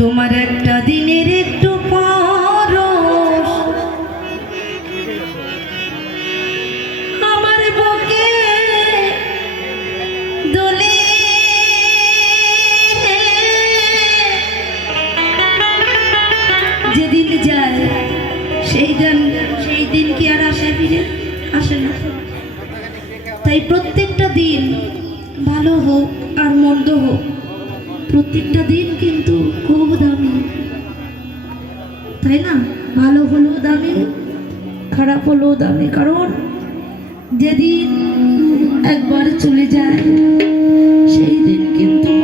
তোমার একটা দিনের একটু আমার যায়, সেই সেই দিন কি আর আসে ফিরে আসে না। তাই প্রত্যেকটা দিন ভালো হোক আর মন্দ হোক প্রত্যেকটা দিন কিন্তু খুব দামি। তাই না? ভালো হলেও দামি, খারাপ হলেও দামি। কারণ যেদিন একবার চলে যায়, সেই দিন কিন্তু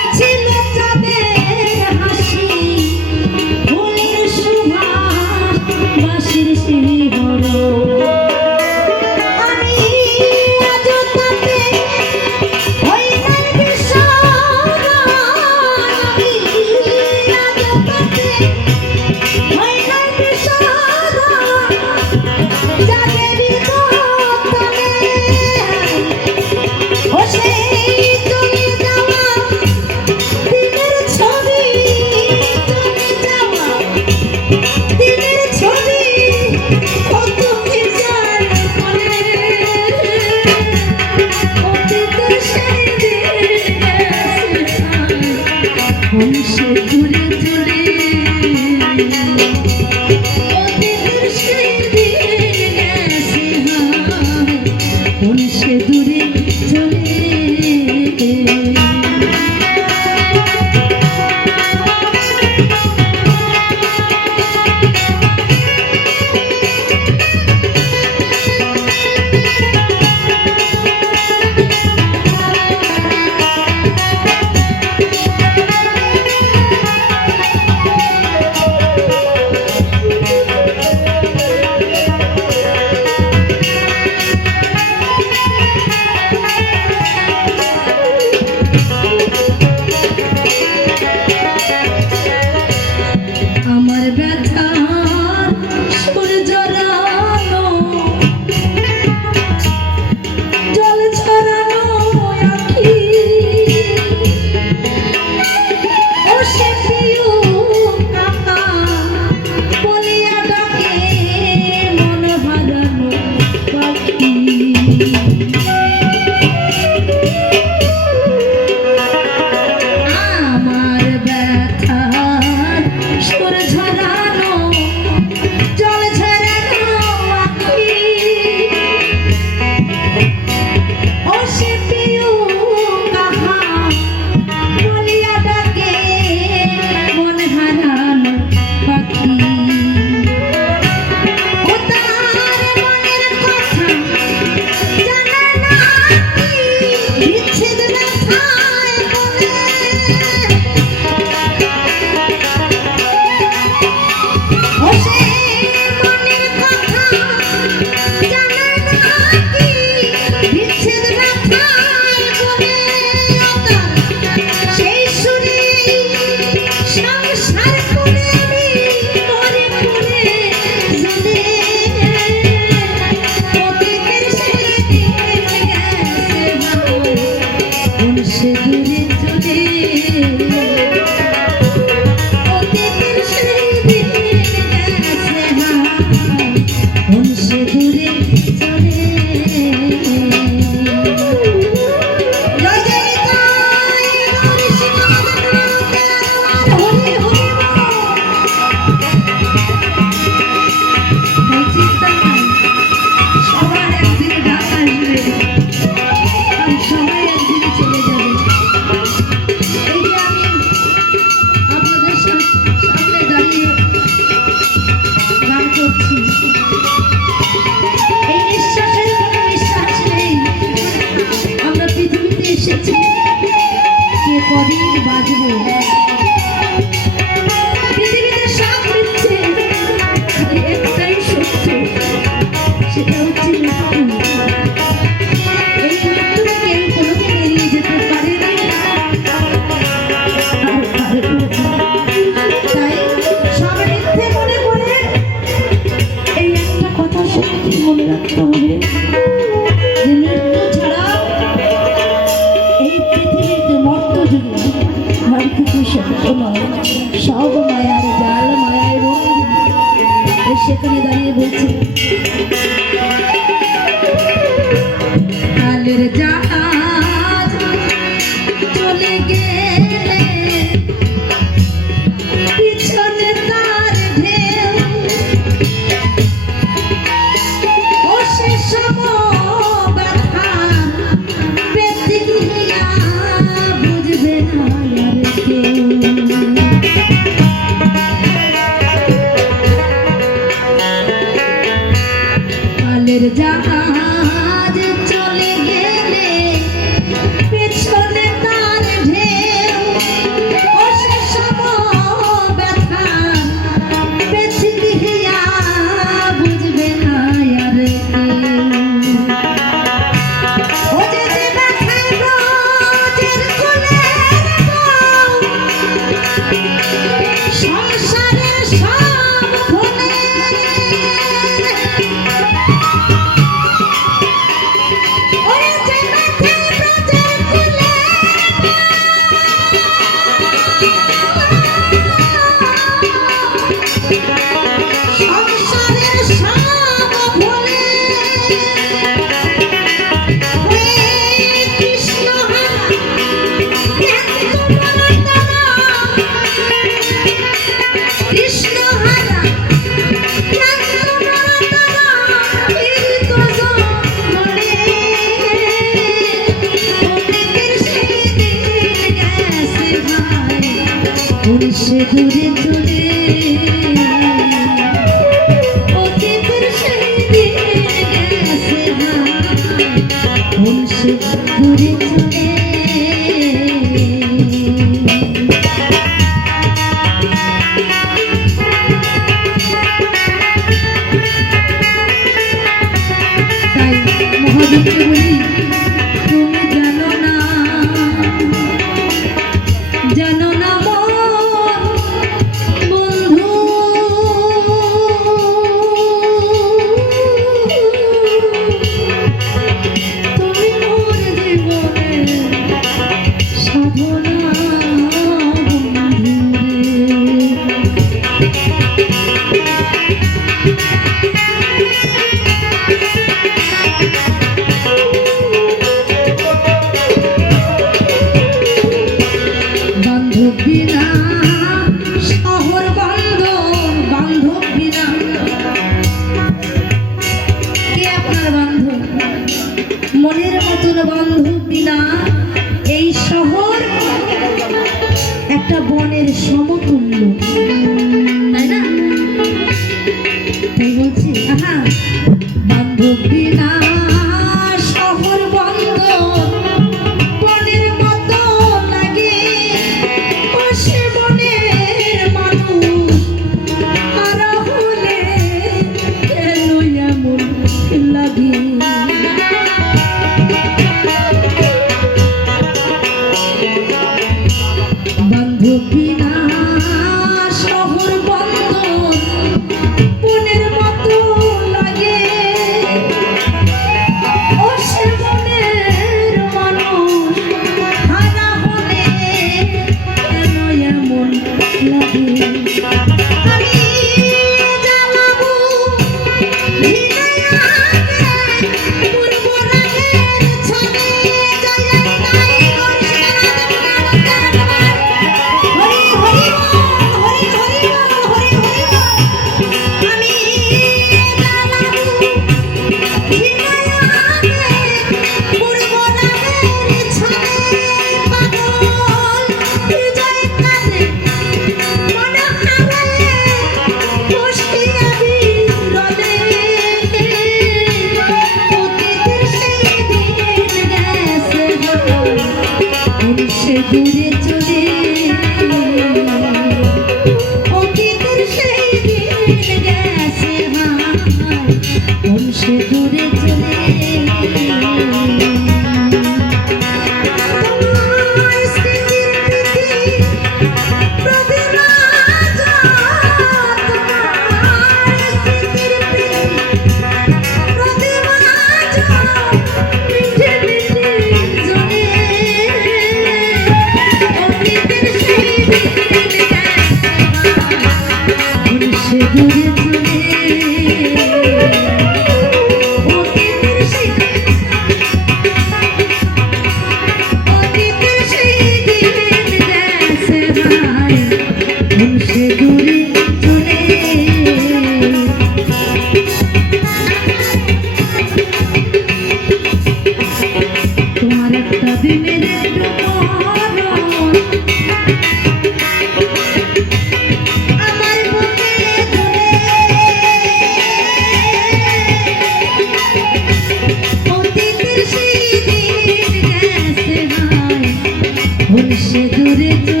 সে দূরে